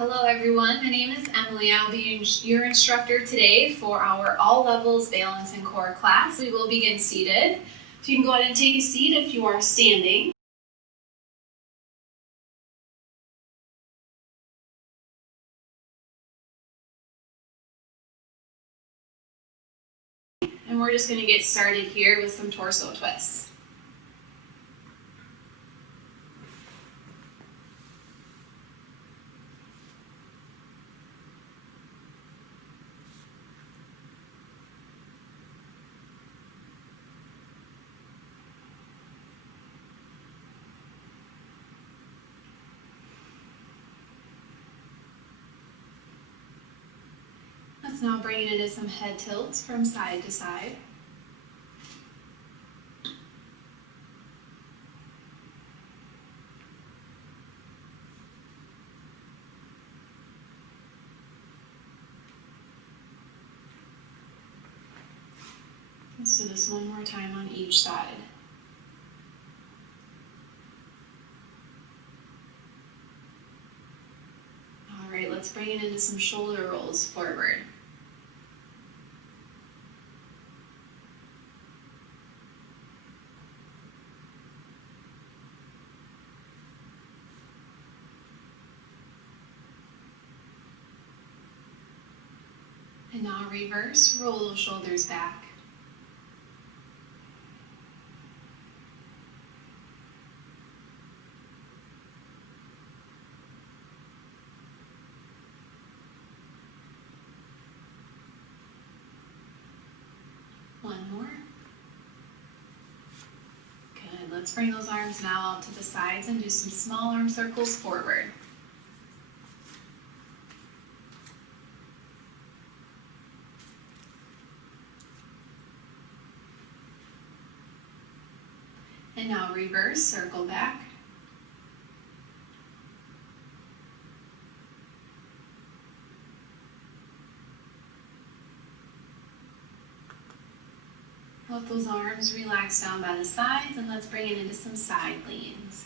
Hello everyone, my name is Emily. I'll be your instructor today for our all levels balance and core class. We will begin seated. So you can go ahead and take a seat if you are standing. And we're just going to get started here with some torso twists. Let's now bring it into some head tilts from side to side. Let's do this one more time on each side. All right, let's bring it into some shoulder rolls forward. And now reverse, roll those shoulders back. One more. Good, let's bring those arms now out to the sides and do some small arm circles forward. And now reverse, circle back. Let those arms relax down by the sides, and let's bring it into some side leans.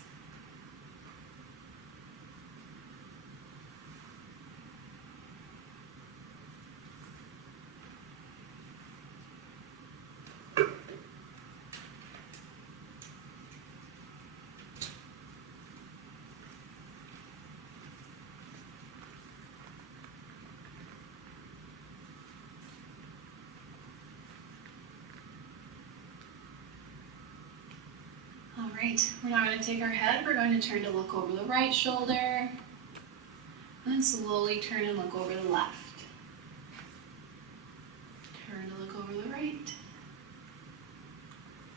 All right, we're now going to take our head, we're going to turn to look over the right shoulder, and then slowly turn and look over the left. Turn to look over the right,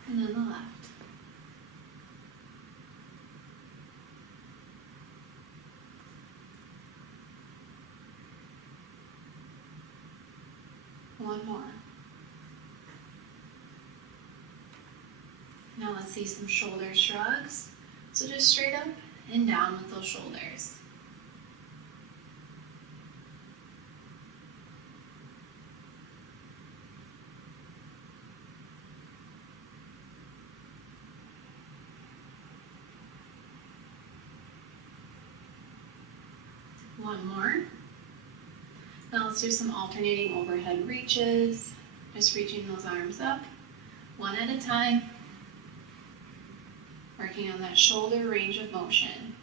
and then the left. One more. Now let's see some shoulder shrugs. So just straight up and down with those shoulders. One more. Now let's do some alternating overhead reaches. Just reaching those arms up, one at a time. Working on that shoulder range of motion.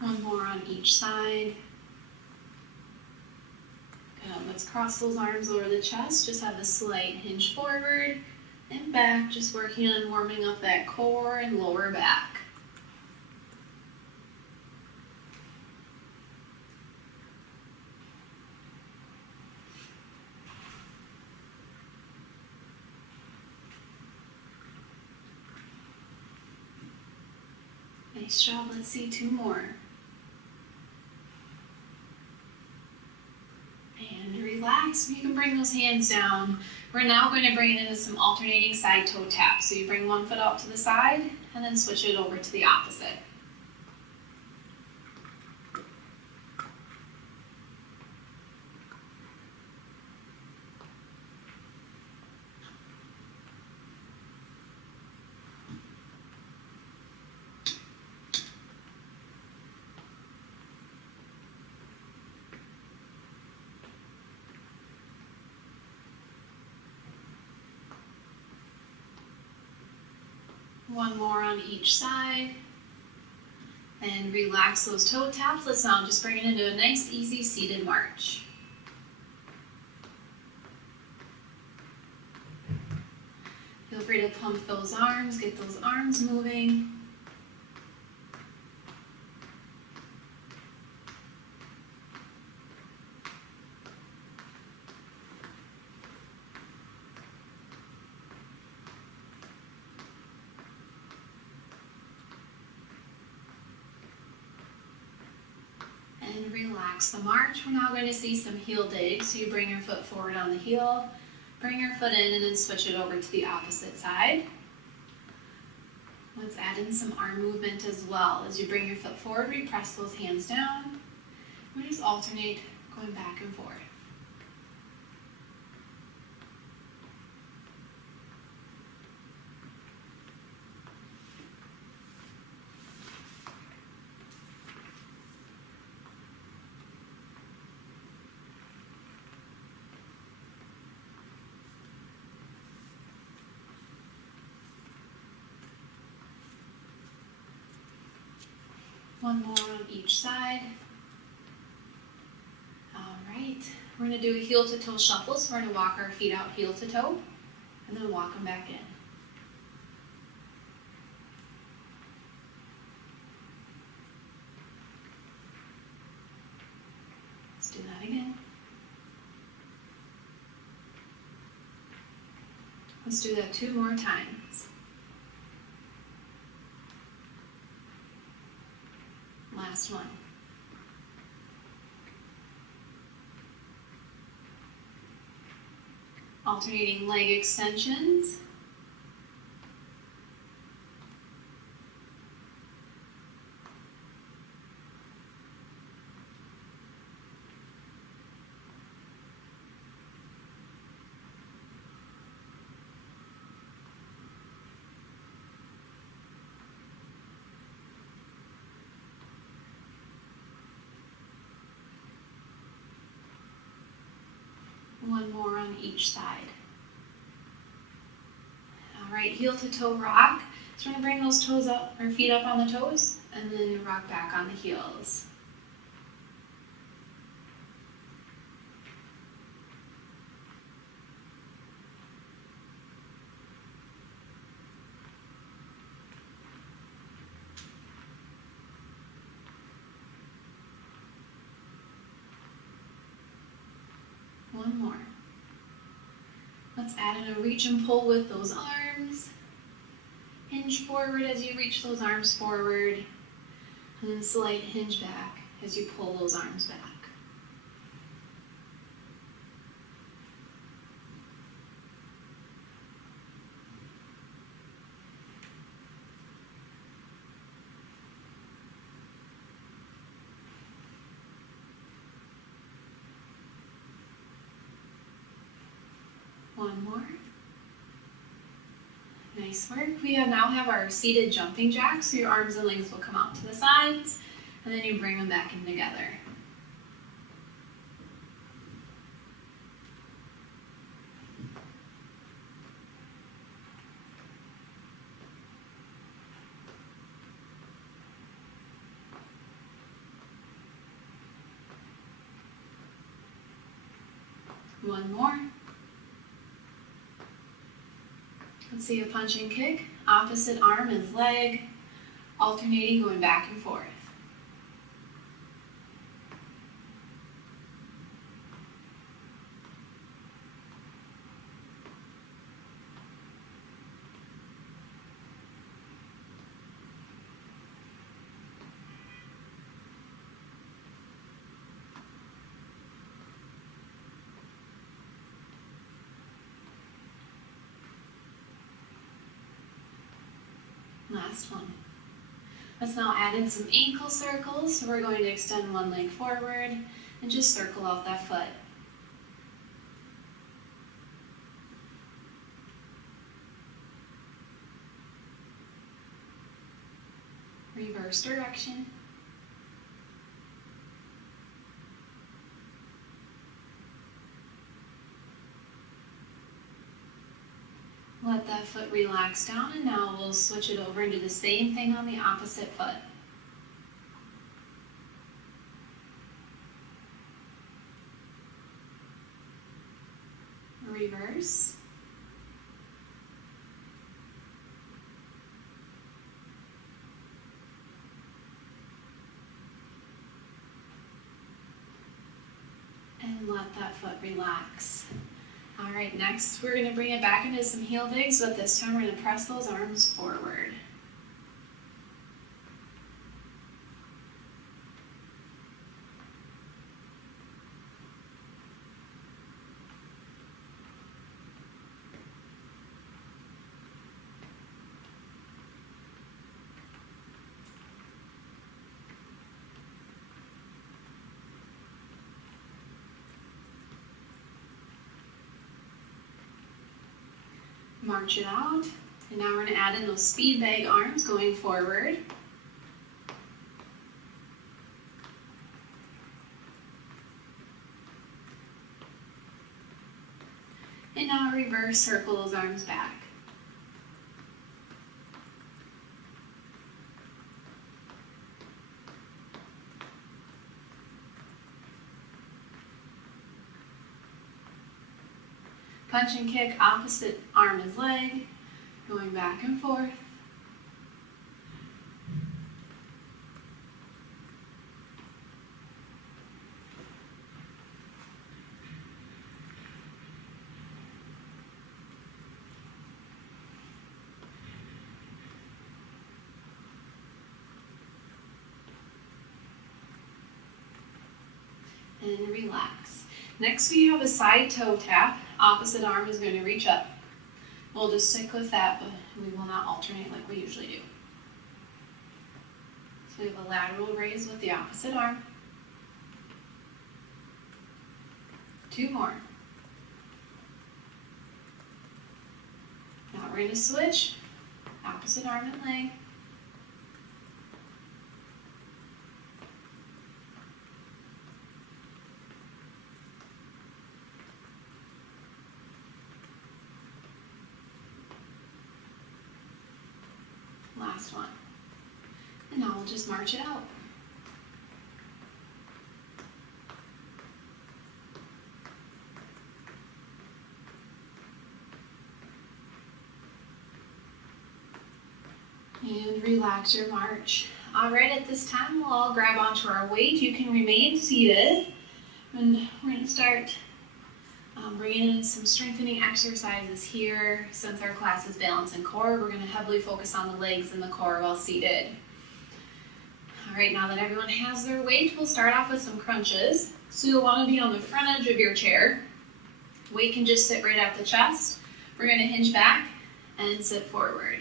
One more on each side. Let's cross those arms over the chest, just have a slight hinge forward and back, just working on warming up that core and lower back. Nice job, let's see two more. relax. You can bring those hands down. We're now going to bring it into some alternating side toe taps. So you bring one foot out to the side and then switch it over to the opposite. One more on each side. And relax those toe taps. Let's now just bring it into a nice, easy seated march. Feel free to pump those arms, get those arms moving. And relax the march. We're now going to see some heel digs. So you bring your foot forward on the heel, bring your foot in, and then switch it over to the opposite side. Let's add in some arm movement as well. As you bring your foot forward, we press those hands down. We just alternate going back and forth. One more on each side. All right, we're going to do a heel to toe shuffle. So we're going to walk our feet out heel to toe and then walk them back in. Let's do that again. Let's do that 2 more times. Last one. Alternating leg extensions. One more on each side. All right, heel to toe rock. So we're going to bring those toes up, or feet up on the toes, and then rock back on the heels. One more. Let's add in a reach and pull with those arms. Hinge forward as you reach those arms forward, and then slight hinge back as you pull those arms back. One more. Nice work. We now have our seated jumping jacks, so your arms and legs will come out to the sides, and then you bring them back in together. One more. Let's see a punch and kick. Opposite arm and leg, alternating, going back and forth. last one. Let's now add in some ankle circles. So we're going to extend one leg forward and just circle out that foot. Reverse direction. Let that foot relax down, and now we'll switch it over and do the same thing on the opposite foot. Reverse. And let that foot relax. All right, next we're going to bring it back into some heel digs, but this time we're going to press those arms forward. March it out, and now we're going to add in those speed bag arms going forward. And now reverse circle those arms back. Punch and kick, opposite arm is leg, going back and forth. And relax. Next we have a side toe tap. Opposite arm is going to reach up. We'll just stick with that, but we will not alternate like we usually do. So we have a lateral raise with the opposite arm. 2 more. Now we're going to switch. Opposite arm and leg. Last one. And now we'll just march it out. And relax your march. All right, at this time, we'll all grab onto our weight. You can remain seated. And we're going to start bringing in some strengthening exercises here. Since our class is balance and core, we're going to heavily focus on the legs and the core while seated. All right, now that everyone has their weight, we'll start off with some crunches. So you'll want to be on the front edge of your chair. Weight can just sit right at the chest. We're going to hinge back and sit forward.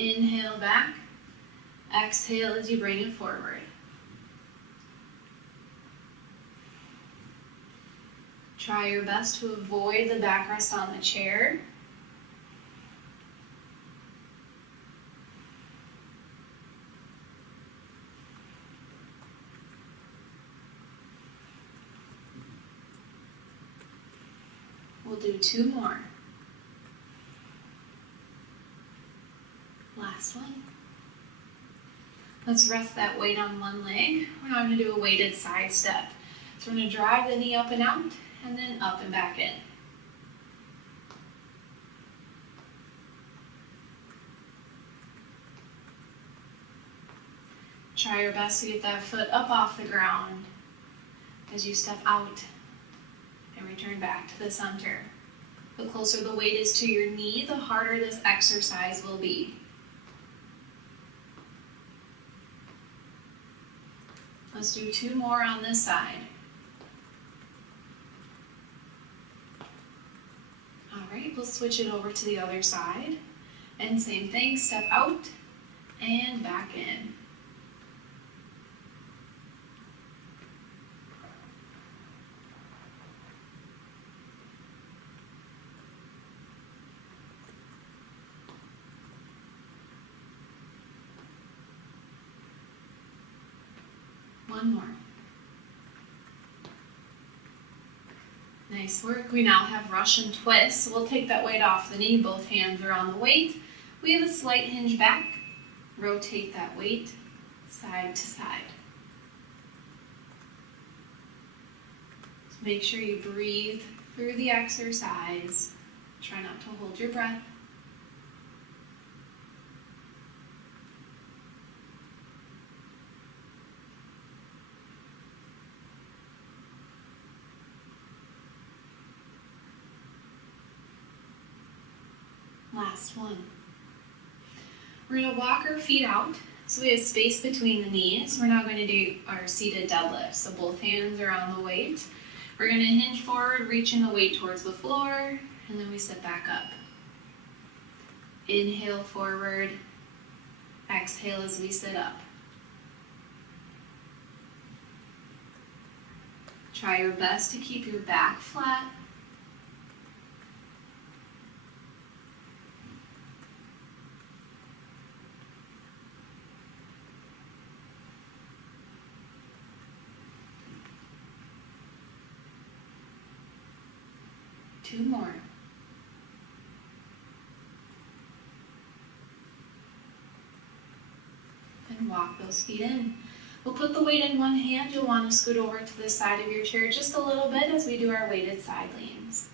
Inhale back. Exhale as you bring it forward. Try your best to avoid the backrest on the chair. We'll do 2 more. Last one. Let's rest that weight on one leg. We're now going to do a weighted side step. So we're going to drive the knee up and out, and then up and back in. Try your best to get that foot up off the ground as you step out and return back to the center. The closer the weight is to your knee, the harder this exercise will be. Let's do 2 more on this side. All right, we'll switch it over to the other side. And same thing, step out and back in. One more. Nice work. We now have Russian twist. So we'll take that weight off the knee. Both hands are on the weight. We have a slight hinge back. Rotate that weight side to side. So make sure you breathe through the exercise. Try not to hold your breath. Last one. We're going to walk our feet out so we have space between the knees. We're now going to do our seated deadlift. So both hands are on the weight. We're going to hinge forward, reaching the weight towards the floor, and then we sit back up. Inhale forward, exhale as we sit up. Try your best to keep your back flat. Two more. And walk those feet in. We'll put the weight in one hand. You'll want to scoot over to the side of your chair just a little bit as we do our weighted side leans.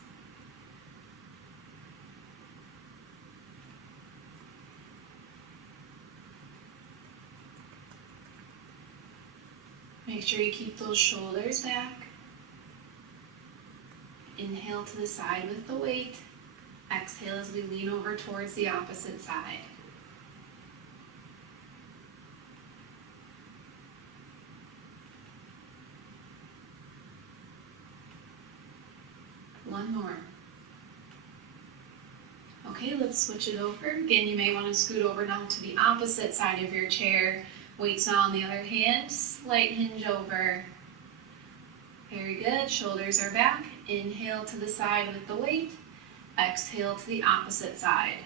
Make sure you keep those shoulders back. Inhale to the side with the weight. Exhale as we lean over towards the opposite side. One more. Okay, let's switch it over. Again, you may want to scoot over now to the opposite side of your chair. Weights now on the other hand. Slight hinge over. Very good. Shoulders are back. Inhale to the side with the weight. Exhale to the opposite side.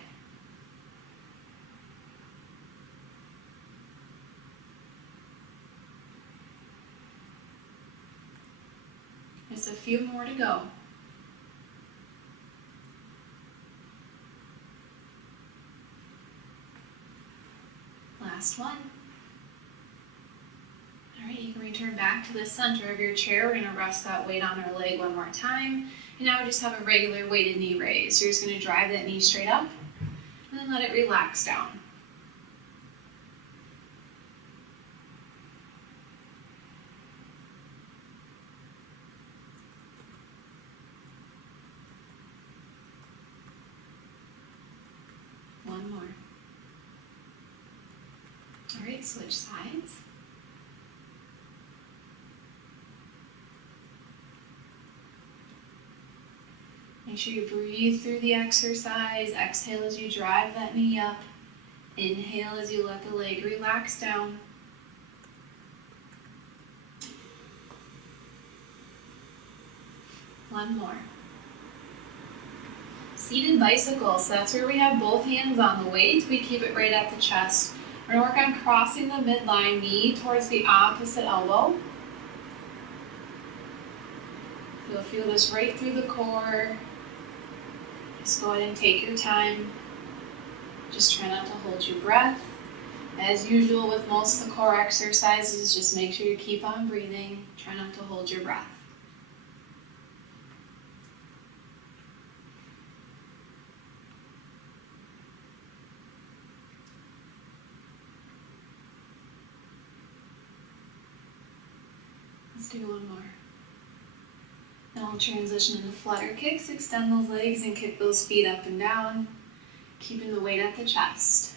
Just a few more to go. Last one. All right, you can return back to the center of your chair. We're going to rest that weight on our leg one more time. And now we just have a regular weighted knee raise. You're just going to drive that knee straight up and then let it relax down. One more. All right, switch sides. Make sure you breathe through the exercise. Exhale as you drive that knee up. Inhale as you let the leg relax down. One more. Seated bicycle. So that's where we have both hands on the weight. We keep it right at the chest. We're going to work on crossing the midline knee towards the opposite elbow. You'll feel this right through the core. Just go ahead and take your time. Just try not to hold your breath. As usual with most of the core exercises, just make sure you keep on breathing. Try not to hold your breath. Let's do one more. Then we'll transition into flutter kicks. Extend those legs and kick those feet up and down, keeping the weight at the chest.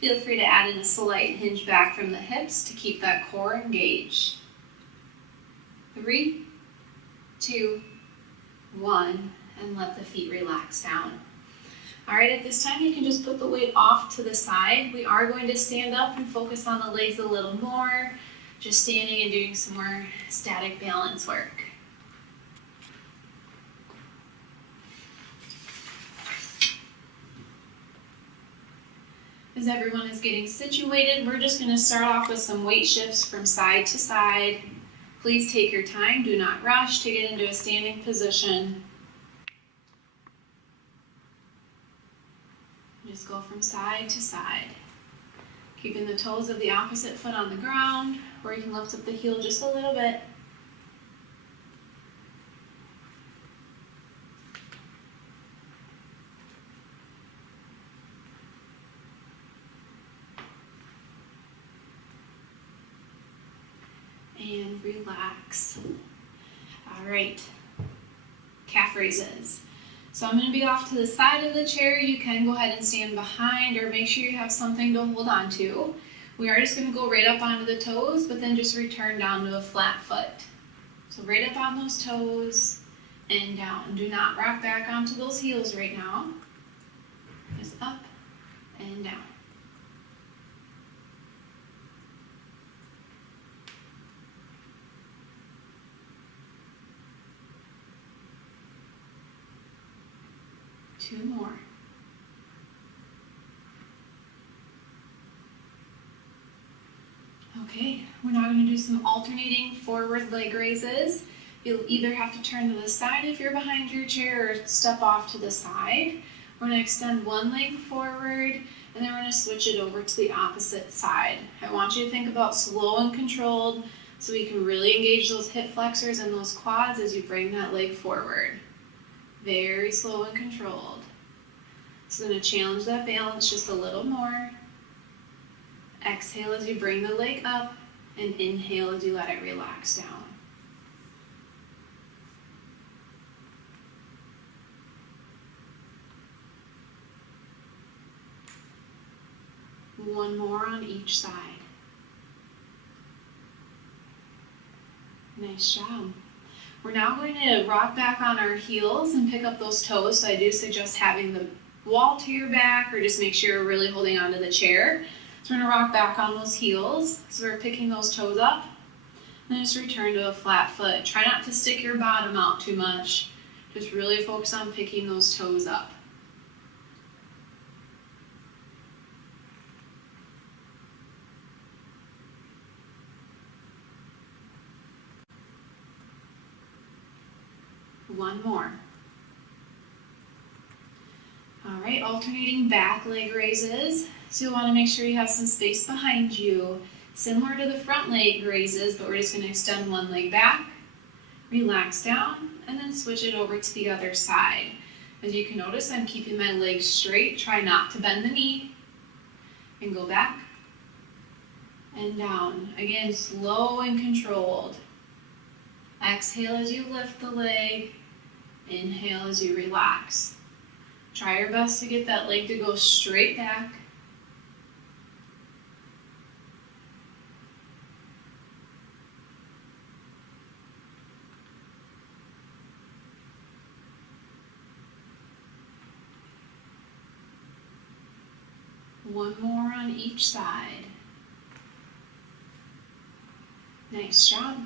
Feel free to add in a slight hinge back from the hips to keep that core engaged. 3, 2, 1, and let the feet relax down. All right, at this time you can just put the weight off to the side. We are going to stand up and focus on the legs a little more, just standing and doing some more static balance work. As everyone is getting situated, we're just going to start off with some weight shifts from side to side. Please take your time, do not rush to get into a standing position. Just go from side to side, keeping the toes of the opposite foot on the ground, or you can lift up the heel just a little bit. And relax. All right, calf raises. So I'm going to be off to the side of the chair. You can go ahead and stand behind or make sure you have something to hold on to. We are just going to go right up onto the toes, but then just return down to a flat foot. So right up on those toes and down. Do not rock back onto those heels right now. Just up and down. Two more. Okay, we're now going to do some alternating forward leg raises. You'll either have to turn to the side if you're behind your chair or step off to the side. We're going to extend one leg forward and then we're going to switch it over to the opposite side. I want you to think about slow and controlled so we can really engage those hip flexors and those quads as you bring that leg forward. Very slow and controlled. So I'm going to challenge that balance just a little more. Exhale as you bring the leg up and inhale as you let it relax down. One more on each side. Nice job. We're now going to rock back on our heels and pick up those toes. So I do suggest having the wall to your back or just make sure you're really holding onto the chair. So we're going to rock back on those heels. So we're picking those toes up. And then just return to a flat foot. Try not to stick your bottom out too much. Just really focus on picking those toes up. One more. All right, alternating back leg raises. So you'll want to make sure you have some space behind you. Similar to the front leg raises, but we're just going to extend one leg back, relax down, and then switch it over to the other side. As you can notice, I'm keeping my legs straight. Try not to bend the knee. And go back and down. Again, slow and controlled. Exhale as you lift the leg. Inhale as you relax. Try your best to get that leg to go straight back. One more on each side. Nice job.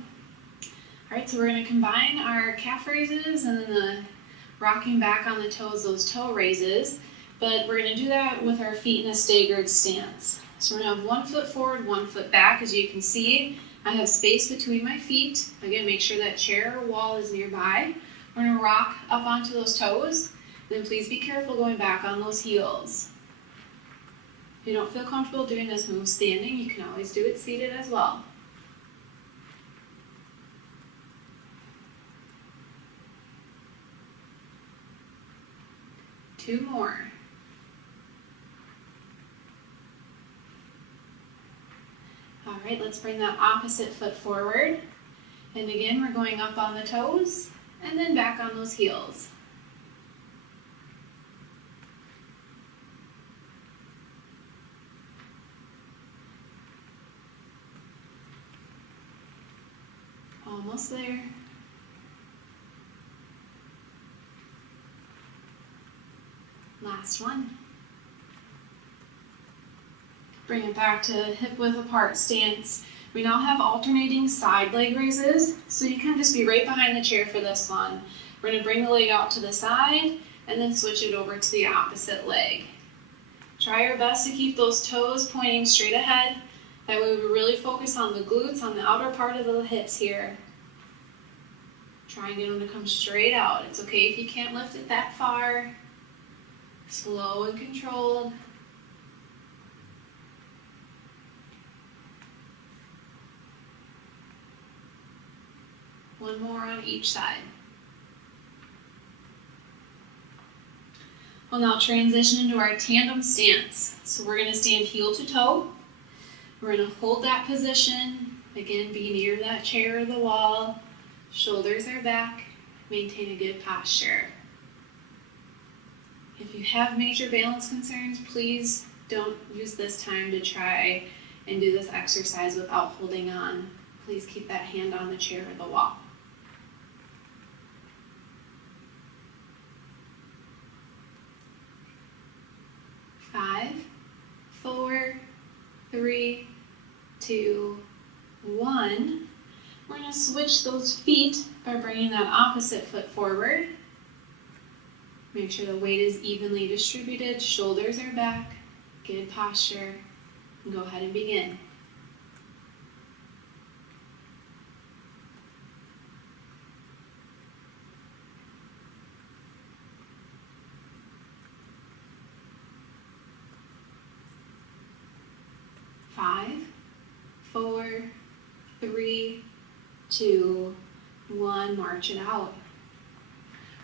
All right, so we're going to combine our calf raises and then the rocking back on the toes, those toe raises, but we're going to do that with our feet in a staggered stance. So we're going to have 1 foot forward, 1 foot back. As you can see, I have space between my feet. Again, make sure that chair or wall is nearby. We're going to rock up onto those toes. Then please be careful going back on those heels. If you don't feel comfortable doing this move standing, you can always do it seated as well. Two more. All right, let's bring that opposite foot forward. And again, we're going up on the toes and then back on those heels. Almost there. Last one. Bring it back to hip width apart stance. We now have alternating side leg raises, so you can just be right behind the chair for this one. We're going to bring the leg out to the side and then switch it over to the opposite leg. Try your best to keep those toes pointing straight ahead. That way we really focus on the glutes, on the outer part of the hips here. Try and get them to come straight out. It's okay if you can't lift it that far. Slow and controlled. One more on each side. We'll now transition into our tandem stance. So we're going to stand heel to toe. We're going to hold that position. Again, be near that chair or the wall. Shoulders are back. Maintain a good posture. If you have major balance concerns, please don't use this time to try and do this exercise without holding on. Please keep that hand on the chair or the wall. 5, 4, 3, 2, 1. We're going to switch those feet by bringing that opposite foot forward. Make sure the weight is evenly distributed, shoulders are back, good posture, and go ahead and begin. Five, 4, 3, 2, 1, march it out.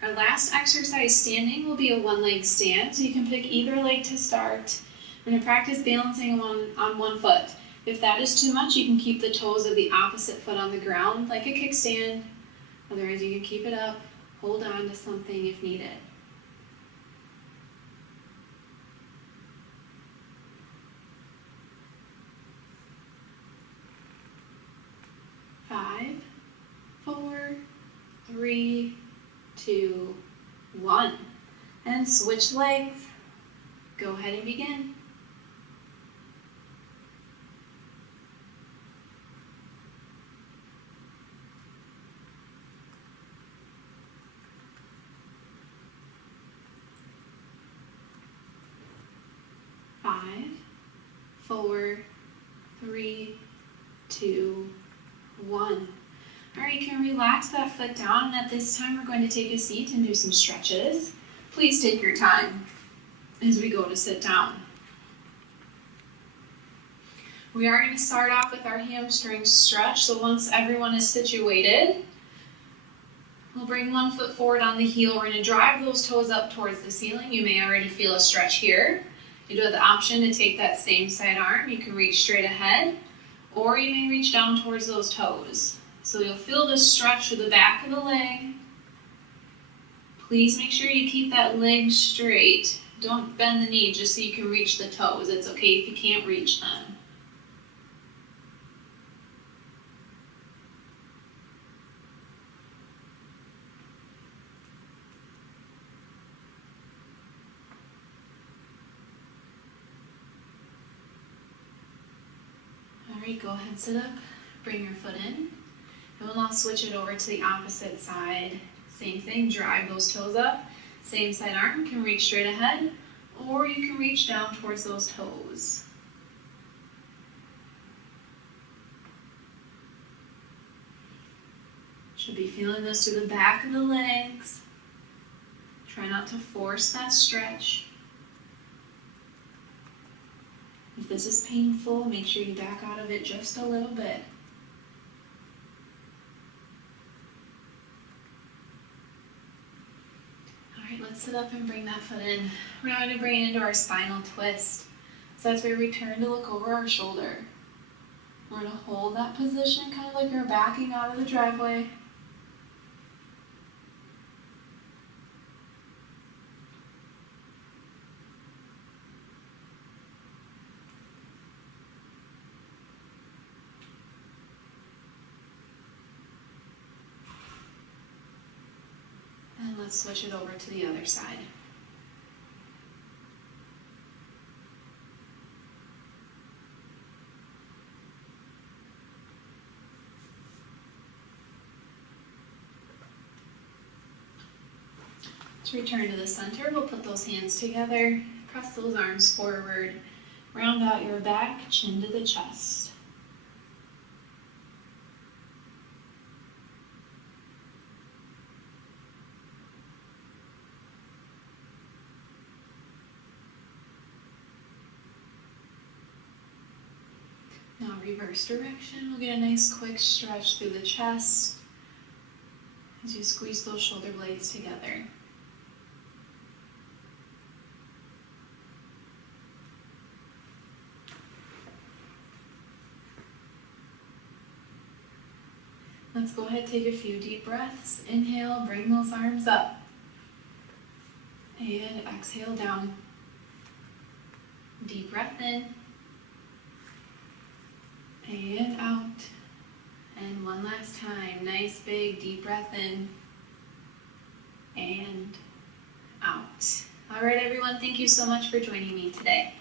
Our last exercise standing will be a one-leg stand, so you can pick either leg to start. We're going to practice balancing on one foot. If that is too much, you can keep the toes of the opposite foot on the ground like a kickstand. Otherwise, you can keep it up, hold on to something if needed. Five, 4, 3, 2, 1. And switch legs. Go ahead and begin. Five, 4, 3, 2, 1. All right, you can relax that foot down, and at this time we're going to take a seat and do some stretches. Please take your time as we go to sit down. We are going to start off with our hamstring stretch, so once everyone is situated, we'll bring one foot forward on the heel. We're going to drive those toes up towards the ceiling. You may already feel a stretch here. You do have the option to take that same side arm. You can reach straight ahead, or you may reach down towards those toes. So you'll feel this stretch through the back of the leg. Please make sure you keep that leg straight. Don't bend the knee just so you can reach the toes. It's okay if you can't reach them. All right, go ahead, sit up, bring your foot in. And we'll now switch it over to the opposite side. Same thing, drive those toes up. Same side arm can reach straight ahead, or you can reach down towards those toes. Should be feeling this through the back of the legs. Try not to force that stretch. If this is painful, make sure you back out of it just a little bit. Let's sit up and bring that foot in. We're now going to bring it into our spinal twist. So that's where we turn to look over our shoulder. We're going to hold that position kind of like you're backing out of the driveway. And let's switch it over to the other side. Just return to the center. We'll put those hands together, press those arms forward, round out your back, chin to the chest. Now reverse direction. We'll get a nice quick stretch through the chest as you squeeze those shoulder blades together. Let's go ahead and take a few deep breaths. Inhale, bring those arms up. And exhale down. Deep breath in. And out. And one last time. Nice big deep breath in. And out. All right, everyone. Thank you so much for joining me today.